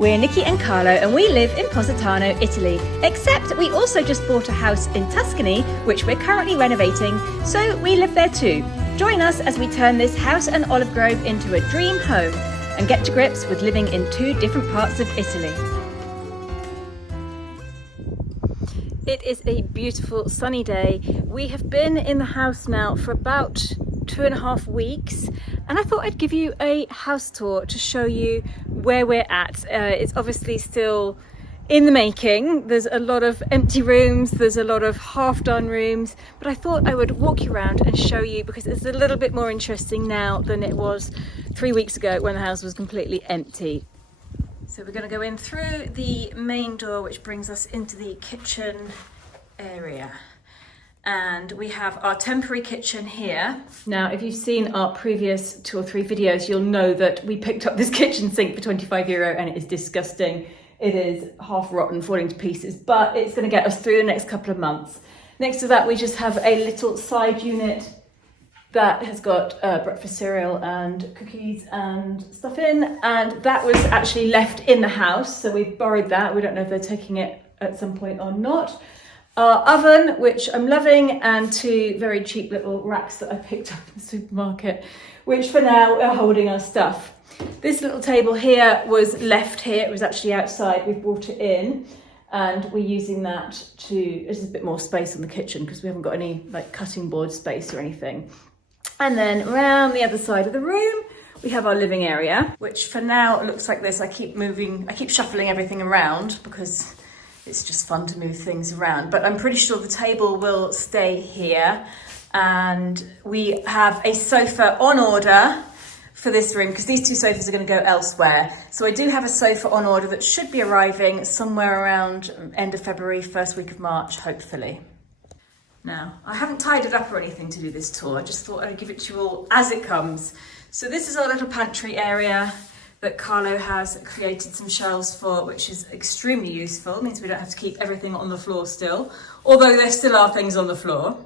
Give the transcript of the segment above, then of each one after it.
We're Nicki and Carlo and we live in Positano, Italy, except we also just bought a house in Tuscany, which we're currently renovating, so we live there too. Join us as we turn this house and olive grove into a dream home and get to grips with living in two different parts of Italy. It is a beautiful sunny day. We have been in the house now for about 2.5 weeks, and I thought I'd give you a house tour to show you where we're at. It's obviously still in the making. There's a lot of empty rooms, there's a lot of half done rooms, but I thought I would walk you around and show you because it's a little bit more interesting now than it was 3 weeks ago when the house was completely empty. So we're going to go in through the main door, which brings us into the kitchen area. And we have our temporary kitchen here. Now, if you've seen our previous 2 or 3 videos, you'll know that we picked up this kitchen sink for €25 and it is disgusting. It is half rotten, falling to pieces, but it's going to get us through the next couple of months. Next to that, we just have a little side unit that has got breakfast cereal and cookies and stuff in, and that was actually left in the house, so we've borrowed that. We don't know if they're taking it at some point or not. Our oven, which I'm loving, and 2 very cheap little racks that I picked up in the supermarket, which for now are holding our stuff. This little table here was left here. It was actually outside. We've brought it in and we're using that to, there's a bit more space in the kitchen because we haven't got any like cutting board space or anything. And then around the other side of the room, we have our living area, which for now looks like this. I keep shuffling everything around because it's just fun to move things around, but I'm pretty sure the table will stay here. And we have a sofa on order for this room because these 2 sofas are going to go elsewhere. So I do have a sofa on order that should be arriving somewhere around end of February, first week of March, hopefully. Now, I haven't tied it up or anything to do this tour. I just thought I'd give it to you all as it comes. So this is our little pantry area that Carlo has created some shelves for, which is extremely useful. It means we don't have to keep everything on the floor still, although there still are things on the floor.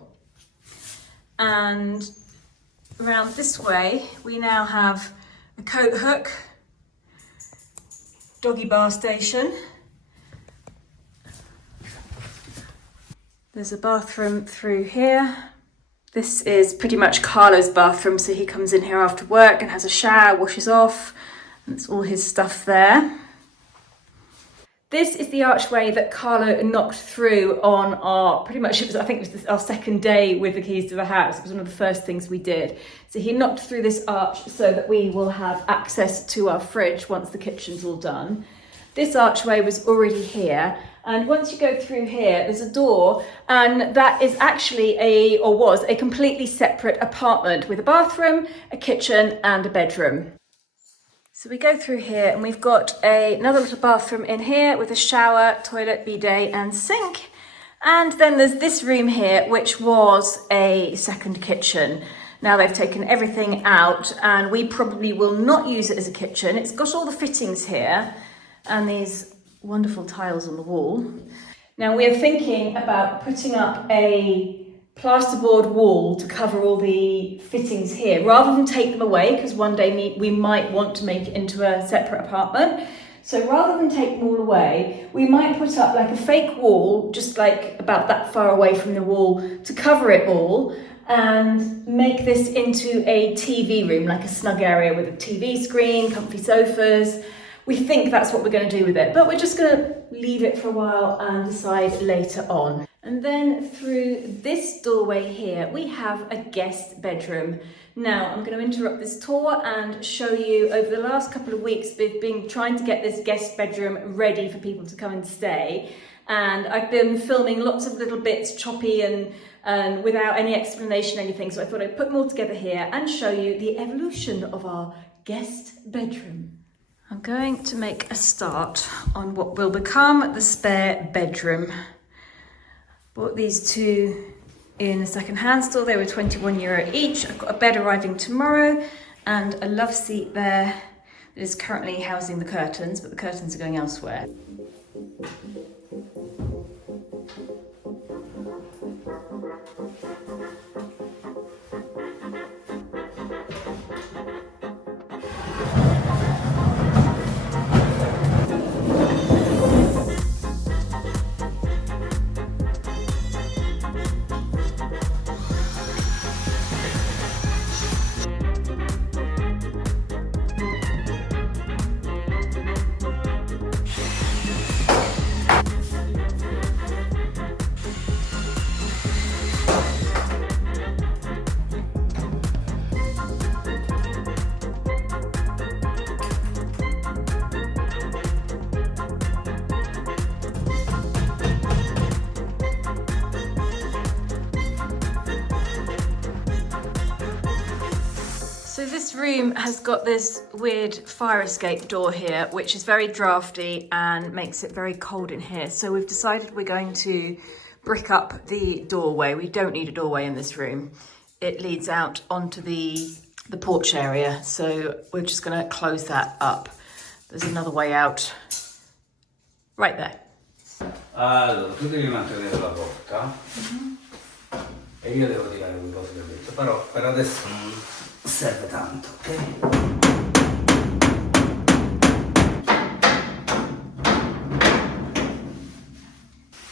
And around this way, we now have a coat hook, doggy bar station. There's a bathroom through here. This is pretty much Carlo's bathroom, so he comes in here after work and has a shower, washes off. That's all his stuff there. This is the archway that Carlo knocked through on our, I think it was our second day with the keys to the house. It was one of the first things we did. So he knocked through this arch so that we will have access to our fridge once the kitchen's all done. This archway was already here. And once you go through here, there's a door, and that is actually was a completely separate apartment with a bathroom, a kitchen, and a bedroom. So we go through here and we've got another little bathroom in here with a shower, toilet, bidet and sink. And then there's this room here, which was a second kitchen. Now they've taken everything out and we probably will not use it as a kitchen. It's got all the fittings here and these wonderful tiles on the wall. Now we're thinking about putting up a plasterboard wall to cover all the fittings here rather than take them away, because one day we might want to make it into a separate apartment. So rather than take them all away, we might put up like a fake wall, just like about that far away from the wall to cover it all, and make this into a TV room, like a snug area with a TV screen, comfy sofas. We think that's what we're going to do with it, but we're just going to leave it for a while and decide later on. And then through this doorway here, we have a guest bedroom. Now, I'm going to interrupt this tour and show you, over the last couple of weeks, we've been trying to get this guest bedroom ready for people to come and stay. And I've been filming lots of little bits, choppy and without any explanation, anything. So I thought I'd put them all together here and show you the evolution of our guest bedroom. I'm going to make a start on what will become the spare bedroom. Bought these 2 in a second-hand store. They were €21 each. I've got a bed arriving tomorrow and a love seat there that is currently housing the curtains, but the curtains are going elsewhere. This room has got this weird fire escape door here, which is very drafty and makes it very cold in here. So we've decided we're going to brick up the doorway. We don't need a doorway in this room. It leads out onto the porch area. So we're just gonna close that up. There's another way out right there. Allora, tu devi mantenere la porta e io devo tirare quelle cose che ho detto, però per adesso non serve tanto, ok?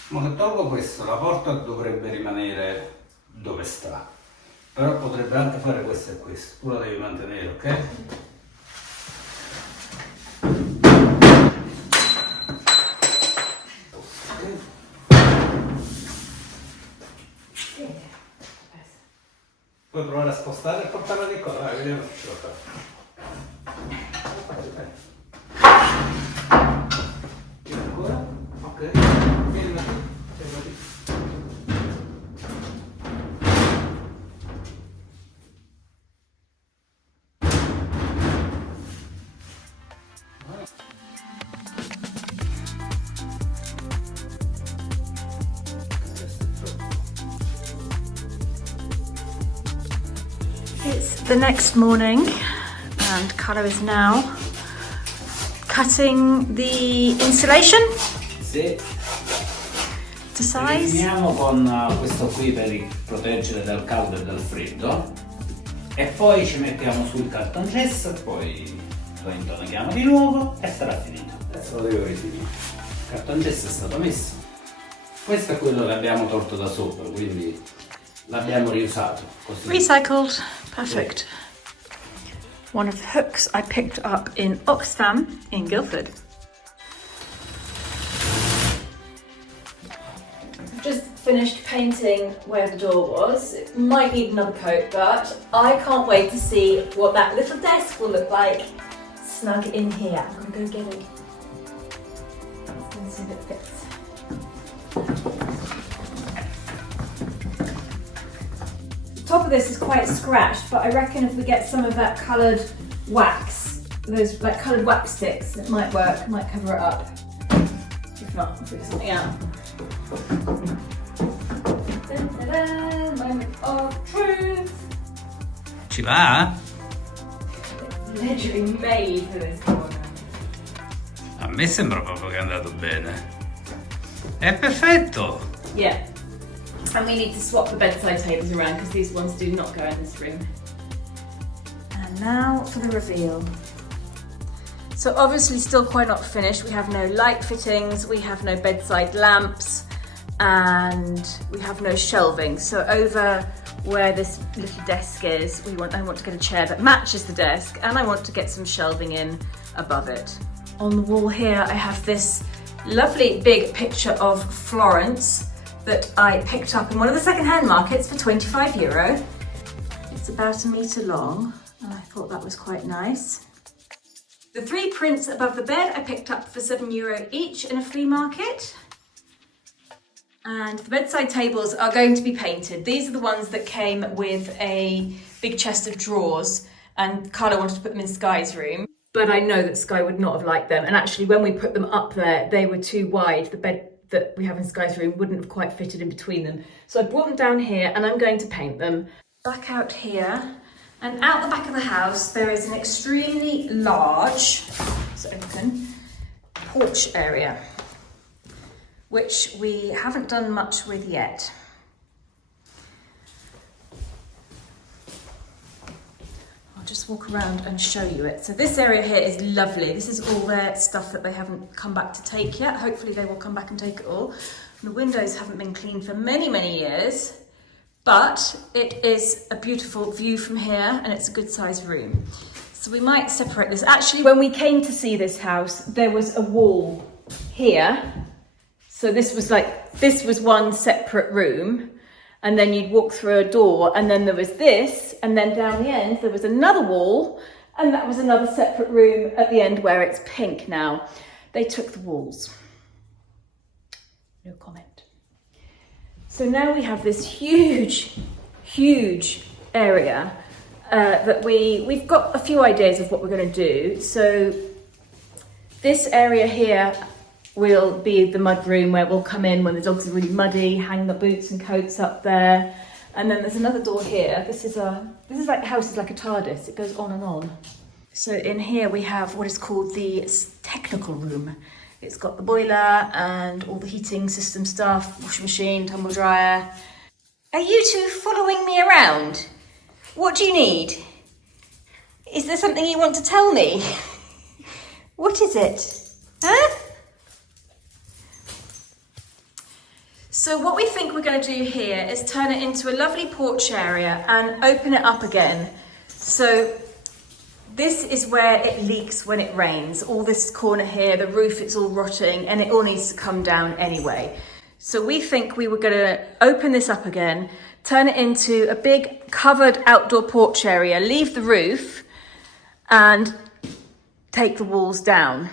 Ma se tolgo questo, la porta dovrebbe rimanere dove sta, però potrebbe anche fare questo e questo, tu la devi mantenere, ok? Puoi provare a spostare e portarla di qua, vai, vediamo se ce lo fai. Tira ancora, ok, fermati. It's the next morning and Carlo is now cutting the insulation Sì. to size. Finiamo con questo qui per proteggere dal caldo e dal freddo e poi ci mettiamo sul cartongesso e poi lo intonachiamo di nuovo e sarà finito. Adesso lo devo rifinire. Il cartongesso è stato messo. Questo è quello che abbiamo tolto da sopra, quindi l'abbiamo riusato così. Recycled, perfect. One of the hooks I picked up in Oxfam in Guildford. I've just finished painting where the door was. It might need another coat, but I can't wait to see what that little desk will look like snug in here. I'm gonna go get it. Let's see if it fits. Top of this is quite scratched, but I reckon if we get some of that coloured wax, those like coloured wax sticks, it might work, might cover it up. If not, I'll figure something out. Da-da-da, moment of truth. Ci va? It's literally made for this corner. A me sembra proprio che è andato bene. È perfetto! Yeah. And we need to swap the bedside tables around because these ones do not go in this room. And now for the reveal. So obviously still quite not finished. We have no light fittings, we have no bedside lamps, and we have no shelving. So over where this little desk is, I want to get a chair that matches the desk, and I want to get some shelving in above it. On the wall here, I have this lovely big picture of Florence that I picked up in one of the second-hand markets for €25. It's about 1 metre long, and I thought that was quite nice. The 3 prints above the bed I picked up for €7 each in a flea market. And the bedside tables are going to be painted. These are the ones that came with a big chest of drawers, and Carlo wanted to put them in Sky's room. But I know that Sky would not have liked them, and actually when we put them up there, they were too wide. The bed that we have in Sky's room wouldn't have quite fitted in between them. So I brought them down here and I'm going to paint them. Back out here, and out the back of the house, there is an extremely large, so open, porch area, which we haven't done much with yet. I'll just walk around and show you it. So this area here is lovely. This is all their stuff that they haven't come back to take yet. Hopefully they will come back and take it all. And the windows haven't been cleaned for many, many years, but it is a beautiful view from here and it's a good sized room. So we might separate this. Actually, when we came to see this house, there was a wall here. So this was one separate room. And then you'd walk through a door, and then there was this, and then down the end there was another wall, and that was another separate room at the end where it's pink now. They took the walls. No comment. So now we have this huge, huge area, that we've got a few ideas of what we're going to do. So this area here will be the mud room where we'll come in when the dogs are really muddy, hang the boots and coats up there. And then there's another door here. This is like the house is like a TARDIS. It goes on and on. So in here we have what is called the technical room. It's got the boiler and all the heating system stuff, washing machine, tumble dryer. Are you two following me around? What do you need? Is there something you want to tell me? What is it? Huh? So what we think we're going to do here is turn it into a lovely porch area and open it up again. So this is where it leaks when it rains. All this corner here, the roof, it's all rotting and it all needs to come down anyway. So we think we were going to open this up again, turn it into a big covered outdoor porch area, leave the roof and take the walls down.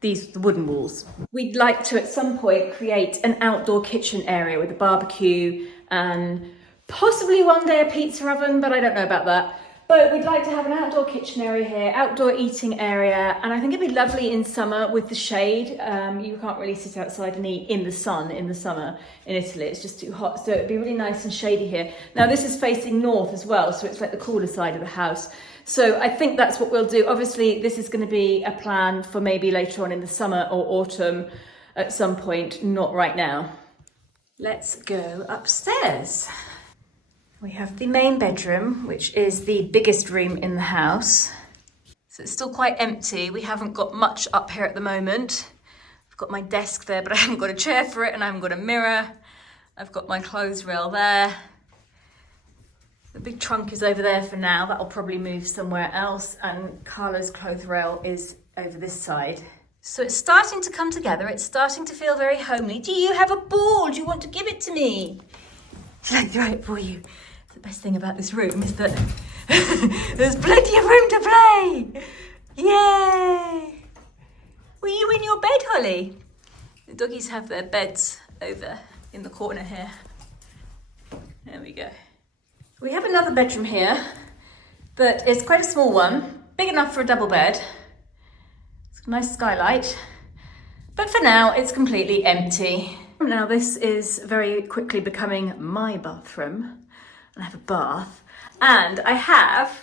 The wooden walls. We'd like to at some point create an outdoor kitchen area with a barbecue and possibly one day a pizza oven, but I don't know about that. But we'd like to have an outdoor kitchen area here, outdoor eating area, and I think it'd be lovely in summer with the shade. You can't really sit outside and eat in the sun in the summer in Italy, it's just too hot, so it'd be really nice and shady here. Now this is facing north as well, so it's like the cooler side of the house. So I think that's what we'll do. Obviously this is going to be a plan for maybe later on in the summer or autumn at some point, not right now. Let's go upstairs. We have the main bedroom, which is the biggest room in the house. So it's still quite empty. We haven't got much up here at the moment. I've got my desk there, but I haven't got a chair for it and I haven't got a mirror. I've got my clothes rail there. The big trunk is over there for now. That'll probably move somewhere else. And Carlo's clothes rail is over this side. So it's starting to come together. It's starting to feel very homely. Do you have a ball? Do you want to give it to me? Shall I throw it for you? The best thing about this room is that there's plenty of room to play. Yay! Were you in your bed, Holly? The doggies have their beds over in the corner here. There we go. We have another bedroom here that is quite a small one, big enough for a double bed. It's a nice skylight, but for now it's completely empty. Now this is very quickly becoming my bathroom. I have a bath and I have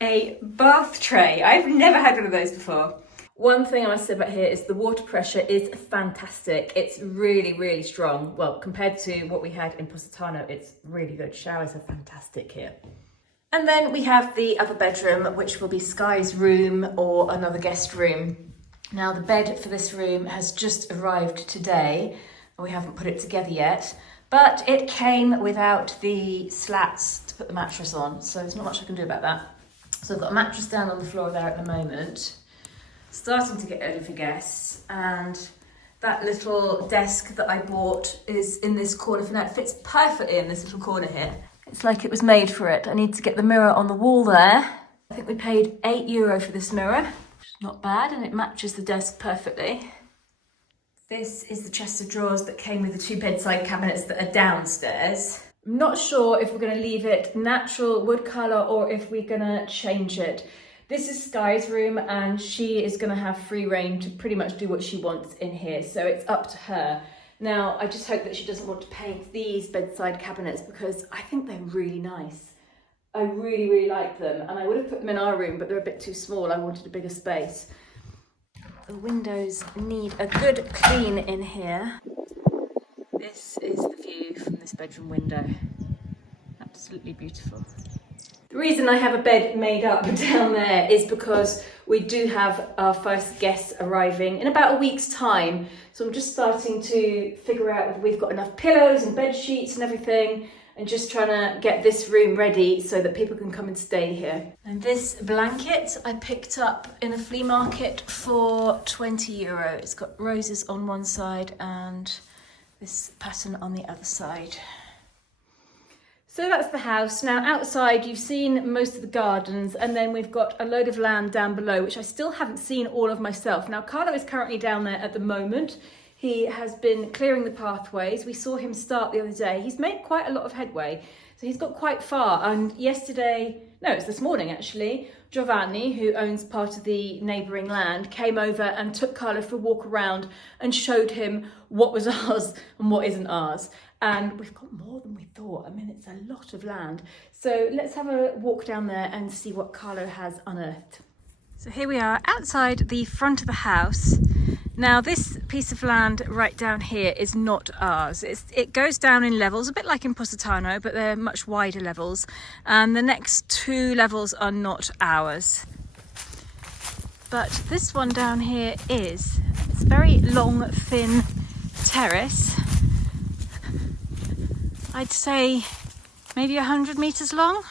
a bath tray. I've never had one of those before. One thing I must say about here is the water pressure is fantastic. It's really, really strong. Well, compared to what we had in Positano, it's really good. Showers are fantastic here. And then we have the other bedroom, which will be Sky's room or another guest room. Now the bed for this room has just arrived today. We haven't put it together yet, but it came without the slats to put the mattress on, so there's not much I can do about that. So I've got a mattress down on the floor there at the moment, starting to get ready for guests, and that little desk that I bought is in this corner for now. It fits perfectly in this little corner here. It's like it was made for it. I need to get the mirror on the wall there. I think we paid €8 for this mirror, which is not bad, and it matches the desk perfectly. This is the chest of drawers that came with the 2 bedside cabinets that are downstairs. I'm not sure if we're going to leave it natural wood colour or if we're going to change it. This is Sky's room and she is going to have free reign to pretty much do what she wants in here, so it's up to her. Now, I just hope that she doesn't want to paint these bedside cabinets because I think they're really nice. I really, really like them, and I would have put them in our room, but they're a bit too small. I wanted a bigger space. The windows need a good clean in here. This is the view from this bedroom window. Absolutely beautiful. The reason I have a bed made up down there is because we do have our first guests arriving in about a week's time. So I'm just starting to figure out if we've got enough pillows and bed sheets and everything, and just trying to get this room ready so that people can come and stay here. And this blanket I picked up in a flea market for €20. It's got roses on one side and this pattern on the other side. So that's the house. Now outside you've seen most of the gardens, and then we've got a load of land down below which I still haven't seen all of myself. Now Carlo is currently down there at the moment. he has been clearing the pathways. We saw him start the other day. He's made quite a lot of headway. So he's got quite far. And yesterday, no, it's this morning actually, Giovanni, who owns part of the neighbouring land, came over and took Carlo for a walk around and showed him what was ours and what isn't ours. And we've got more than we thought. I mean, it's a lot of land. So let's have a walk down there and see what Carlo has unearthed. So here we are outside the front of the house. Now this piece of land right down here is not ours. It goes down in levels, a bit like in Positano, but they're much wider levels. And the next 2 levels are not ours. But this one down here is. It's a very long, thin terrace. I'd say maybe 100 metres long.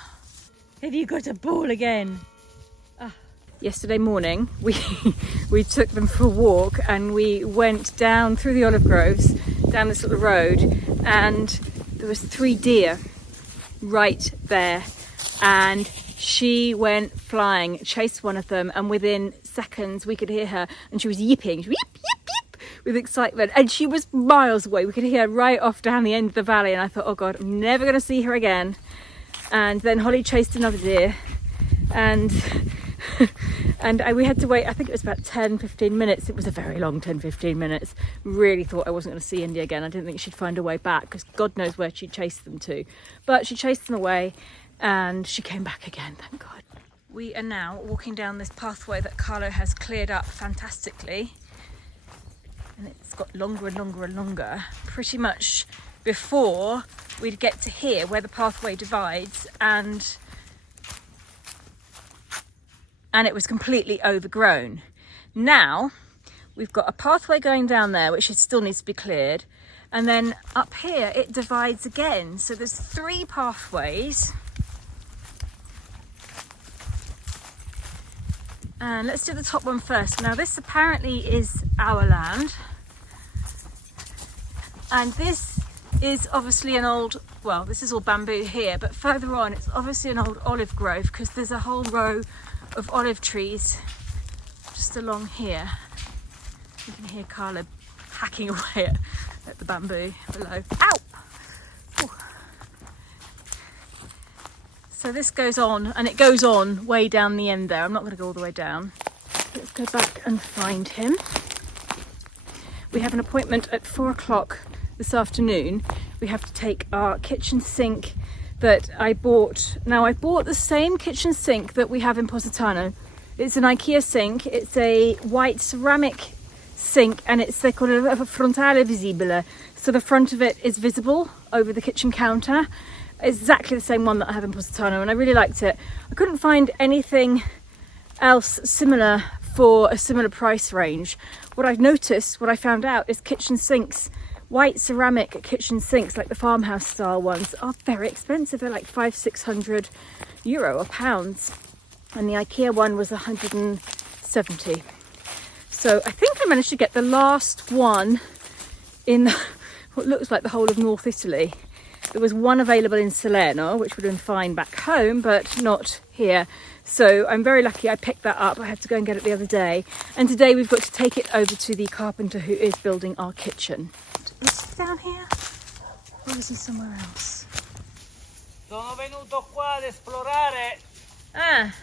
Have you got a ball again? Yesterday morning we took them for a walk and we went down through the olive groves, down this little road, and there was 3 deer right there, and she went flying, chased one of them, and within seconds we could hear her, and she was yipping, yip, yip, yip, with excitement, and she was miles away. We could hear her right off down the end of the valley, and I thought, oh God, I'm never going to see her again. And then Holly chased another deer, and we had to wait, I think it was about 10-15 minutes. It was a very long 10-15 minutes. Really thought I wasn't going to see Indy again. I didn't think she'd find a way back because God knows where she chased them to. But she chased them away and she came back again, thank God. We are now walking down this pathway that Carlo has cleared up fantastically. And it's got longer and longer and longer. Pretty much before we'd get to here where the pathway divides, and it was completely overgrown. Now we've got a pathway going down there which still needs to be cleared, and then up here it divides again, so there's 3 pathways. And let's do the top one first. Now this apparently is our land, and this is obviously an old, well, this is all bamboo here, but further on it's obviously an old olive grove because there's a whole row of olive trees just along here. You can hear Carla hacking away at the bamboo below. Ow! Ooh. So this goes on, and it goes on way down the end there. I'm not going to go all the way down. Let's go back and find him. We have an appointment at 4 o'clock this afternoon. We have to take our kitchen sink that I bought. Now I bought the same kitchen sink that we have in Positano. It's an IKEA sink. It's a white ceramic sink, and it's called a frontale visibile. So the front of it is visible over the kitchen counter. Exactly the same one that I have in Positano, and I really liked it. I couldn't find anything else similar for a similar price range. What I've noticed, what I found out, is kitchen sinks, white ceramic kitchen sinks like the farmhouse style ones, are very expensive. They're like €500-600 or pounds, and the IKEA one was 170. So I think I managed to get the last one in what looks like the whole of North Italy. There was one available in Salerno, which would have been fine back home, but not here. So I'm very lucky I picked that up. I had to go and get it the other day. And today we've got to take it over to the carpenter who is building our kitchen. Is he down here? Or is he somewhere else? Sono venuto qua ad esplorare. Ah,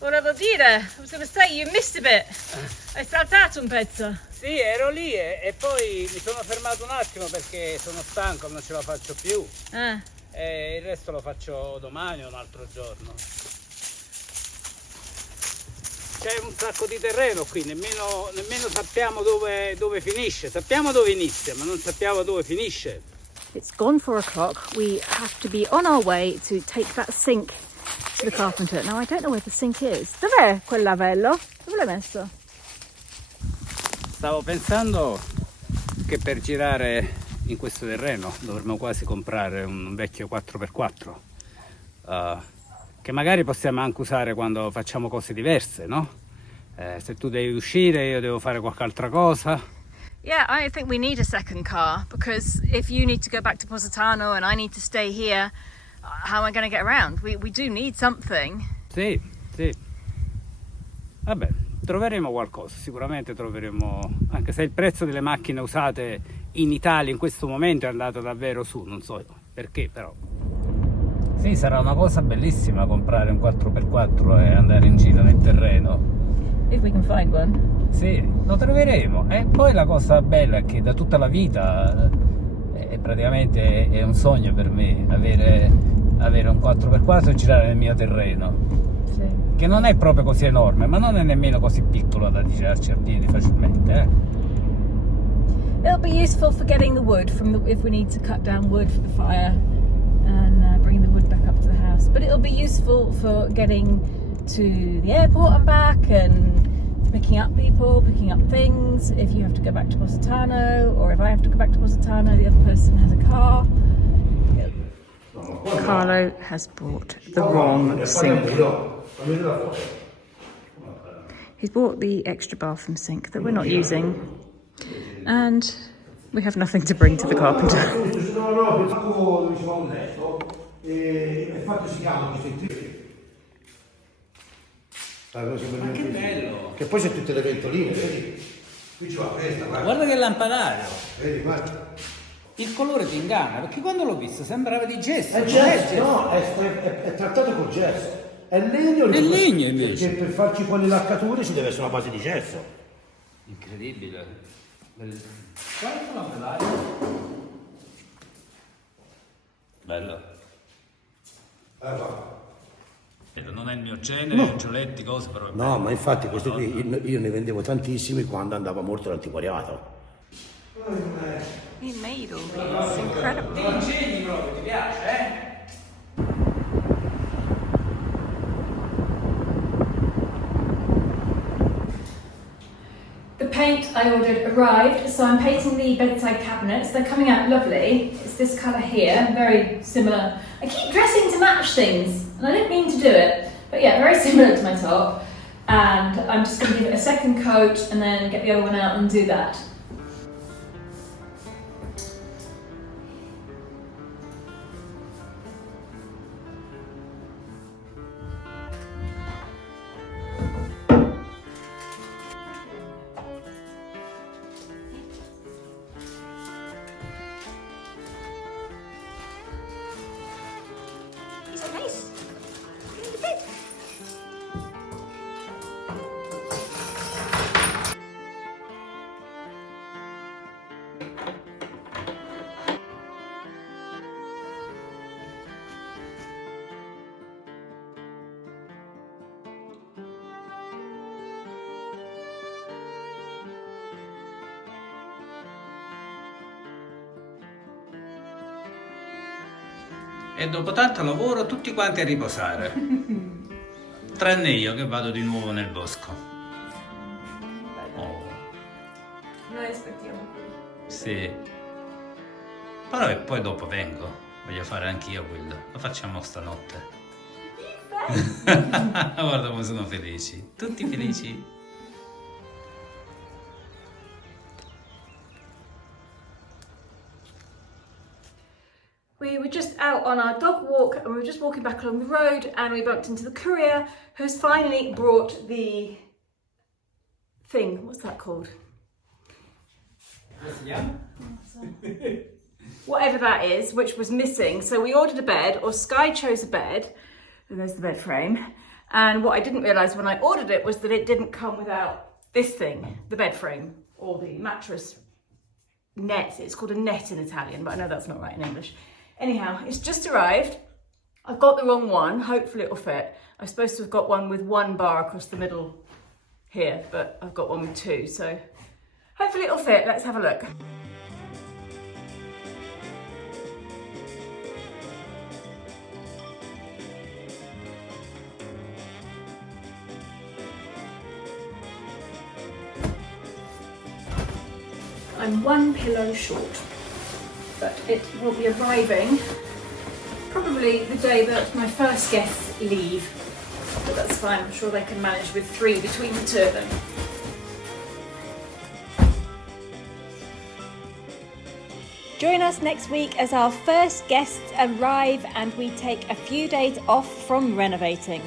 volevo dire, I was going to say, you missed a bit. Hai saltato un pezzo. Sì, ero lì e poi mi sono fermato un attimo perché sono stanco, non ce la faccio più. Ah. E il resto lo faccio domani o un altro giorno. C'è un sacco di terreno qui, nemmeno sappiamo dove finisce. Sappiamo dove inizia, ma non sappiamo dove finisce. It's gone 4 o'clock. We have to be on our way to take that sink to the carpenter. Now I don't know where the sink is. Dov'è quel lavello? Dove l'hai messo? Stavo pensando che per girare in questo terreno dovremmo quasi comprare un vecchio 4x4 che magari possiamo anche usare quando facciamo cose diverse, no? Se tu devi uscire, io devo fare qualche altra cosa. Yeah, I think we need a second car, because if you need to go back to Positano and I need to stay here, how am I going to get around? We do need something. Sì, sì. Vabbè, Troveremo qualcosa, sicuramente troveremo, anche se il prezzo delle macchine usate in Italia in questo momento è andato davvero su, non so perché però. Sì, sarà una cosa bellissima comprare un 4x4 e andare in giro nel terreno. If we can find one. Sì, lo troveremo. E poi la cosa bella è che da tutta la vita praticamente è un sogno per me avere un 4x4 e girare nel mio terreno. Sì. Che non è proprio così enorme, ma non è nemmeno così piccolo da girarci a piedi facilmente. It'll be useful for getting the wood if we need to cut down wood for the fire and bring the wood back up to the house. But it'll be useful for getting to the airport and back and picking up people, picking up things. If you have to go back to Positano, or if I have to go back to Positano, the other person has a car. Carlo has bought the wrong sink. He's bought the extra bathroom sink that we're not using, and we have nothing to bring to the carpenter. Ma che bello! Che poi c'è tutte le ventoline, vedi? Qui c'è questa, Guarda che lampadario! Vedi, guarda. Il colore ti inganna, perché quando l'ho visto sembrava di gesso. È gesso, no, è trattato con gesso. È legno. È legno invece. Perché per farci poi le laccature ci deve essere una base di gesso. Incredibile. Qual è il lampadario? Bello. Guarda. Non è il mio genere, gioletti, cose però. No, ma infatti questi qui io ne vendevo tantissimi quando andava molto l'antiquariato. He made all these, incredible. Ti ingegni proprio, ti piace, eh? The paint I ordered arrived, so I'm painting the bedside cabinets. They're coming out lovely. It's this colour here, very similar. I keep dressing to match things, and I didn't mean to do it, but yeah, very similar to my top. And I'm just going to give it a second coat and then get the other one out and do that. He's nice. E dopo tanto lavoro tutti quanti a riposare. Tranne io che vado di nuovo nel bosco. Oh. Noi aspettiamo qui. Sì. Però e poi dopo vengo. Voglio fare anch'io quello. Lo facciamo stanotte. Guarda come sono felici. Tutti felici. We were just out on our dog walk and we were just walking back along the road and we bumped into the courier who's finally brought the thing, what's that called? Whatever that is, which was missing. So we ordered a bed, or Sky chose a bed, and there's the bed frame. And what I didn't realise when I ordered it was that it didn't come without this thing, the bed frame, or the mattress net. It's called a net in Italian, but I know that's not right in English. Anyhow, it's just arrived. I've got the wrong one. Hopefully it'll fit. I'm supposed to have got one with one bar across the middle here, but I've got one with two, so hopefully it'll fit. Let's have a look. I'm one pillow short, but it will be arriving probably the day that my first guests leave, but that's fine. I'm sure they can manage with 3 between the 2 of them. Join us next week as our first guests arrive and we take a few days off from renovating.